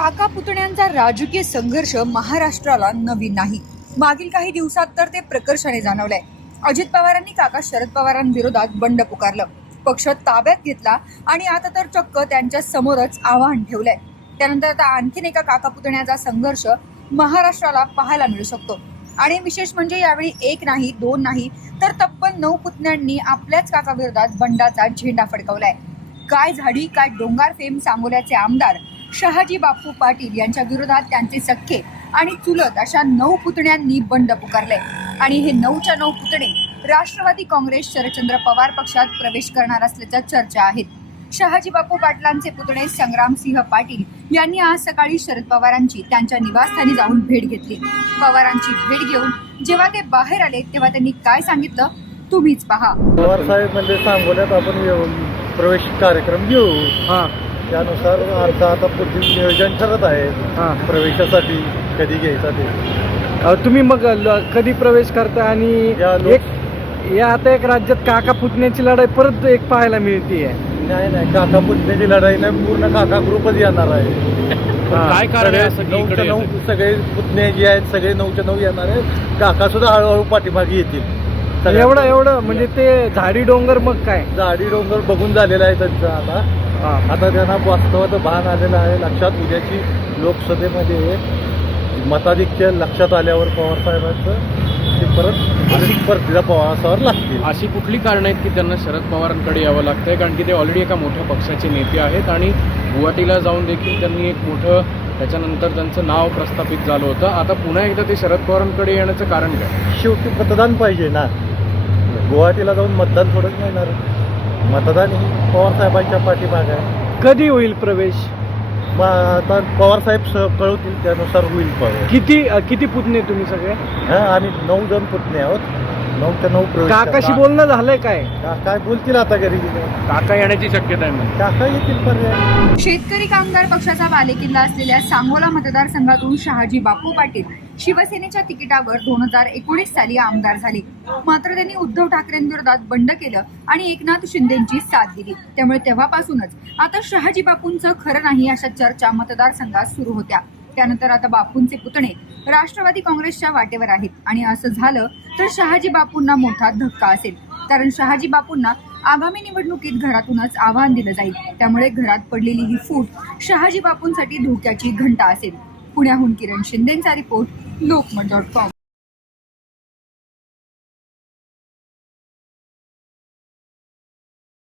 काका पुतण्यांचा राजकीय संघर्ष महाराष्ट्राला नवीन नाही. मागील काही दिवसात तर ते प्रकर्षाने जाणवलंय. अजित पवारांनी काका शरद पवारांविरोधात बंड पुकारलं. पक्ष ताब्यात घेतला आणि आता तर चक्क त्यांच्या समोरच आव्हान ठेवलंय. त्यानंतर आता आणखीन एका काका पुतण्याचा संघर्ष महाराष्ट्राला पाहायला मिळू शकतो. आणि विशेष म्हणजे यावेळी एक नाही दोन नाही तर तब्बल नऊ पुतण्यांनी आपल्याच काकाविरोधात बंडाचा झेंडा फडकवलाय. काय झाडी काय डोंगार फेम सांगोल्याचे आमदार शहाजी बापू पाटील यांच्या विरोधात त्यांचे सख्खे आणि चुलत अशा नऊ पुतण्यांनी बंड पुकारले. आणि हे नऊच्या नऊ पुतणे राष्ट्रवादी काँग्रेस शरदचंद्र पवार पक्षात प्रवेश करणार असल्याच्या चर्चा आहेत. शहाजी बापू पाटलांचे पुतणे संग्रामसिंह पाटील यांनी आज सकाळी शरद पवारांची त्यांच्या निवासस्थानी जाऊन भेट घेतली. पवारांची भेट घेऊन जेव्हा ते बाहेर आले तेव्हा त्यांनी काय सांगितलं? तुम्हीच पहा. पवार साहेब म्हणजे सांगोल्यात आपण येऊ- प्रवेश कार्यक्रम घेऊ. हां. त्यानुसार आता आता पुढील नियोजन ठरत आहे. हां. प्रवेशासाठी कधी घ्यायचा ते. अ, तुम्ही मग ल- कधी प्रवेश करता आणि या लोक- एक या आता एक राज्यात काका पुतण्याची लढाई परत एक पाहायला मिळते नाही नाही काका पुतण्याची लढाई नाही पूर्ण काका ग्रुपच येणार आहे. काय कारण आहे सगळे नऊच्या नऊ सगळे पुतणे जे आहेत सगळे नऊच्या नऊ येणार आहेत. काका सुद्धा हळूहळू पाठीमागे येतील. सगळ्या- एवढं एवढं म्हणजे ते झाडी डोंगर मग काय? झाडी डोंगर बघून झालेला आहे त्यांचं आता. आता त्यांना वास्तवाचं भान आलेलं आहे. लक्षात उद्याची लोकसभेमध्ये मताधिक्य लक्षात आल्यावर पवार साहेबांचं ते परत आणि परतीला पवारांवर लागतील. अशी कुठली कारणं आहेत की त्यांना शरद पवारांकडे यावं लागतंय? कारण की ते ऑलरेडी एका मोठ्या पक्षाचे नेते आहेत आणि गुवाहाटीला जाऊन देखील त्यांनी एक मोठं त्याच्यानंतर त्यांचं नाव प्रस्थापित झालं होतं. आता पुन्हा एकदा ते शरद पवारांकडे येण्याचं कारण काय? शेवटी मतदान पाहिजे ना. गुवाहाटीला जाऊन मतदान थोडंच मिळणार मतदान ही पवार साहेबांच्या पाठीमागे आहे. कधी होईल प्रवेश? मग आता पवार साहेब स- कळवतील त्यानुसार होईल पवार किती अ, किती पुतणे तुम्ही सगळे? हा आम्ही नऊ जण पुतणे आहोत. नऊच्या नऊ प्रवेश काकाशी करणार. बोलणं झालंय काय? काय बोलतील आता घरी. गेले काका येण्याची शक्यता आहे म्हणजे काका येतील पर्याय. शेतकरी कामगार पक्षाचा बालेकिल्ला असलेल्या सांगोला मतदारसंघातून शहाजी बापू पाटील शिवसेनेच्या तिकिटावर दोन हजार एकोणीस साली आमदार झाले. मात्र त्यांनी उद्धव ठाकरेंविरोधात बंड केलं आणि एकनाथ शिंदेची साथ दिली. त्यामुळे तेव्हापासूनच आता शहाजी बापूंचं खरं नाही अशा चर्चा मतदारसंघात सुरू होत्या. त्यानंतर आता बापूंचे पुतणे राष्ट्रवादी काँग्रेसच्या वाटेवर आहेत आणि असं झालं तर शहाजी बापूंना मोठा धक्का असेल. कारण शहाजी बापूंना आगामी निवडणुकीत घरातूनच आव्हान दिलं जाईल. त्यामुळे घरात पडलेली ही फूट शहाजी बापूंसाठी धोक्याची घंटा असेल. पुण्याहून किरण शिंदेचा रिपोर्ट लोकमत डॉट कॉम.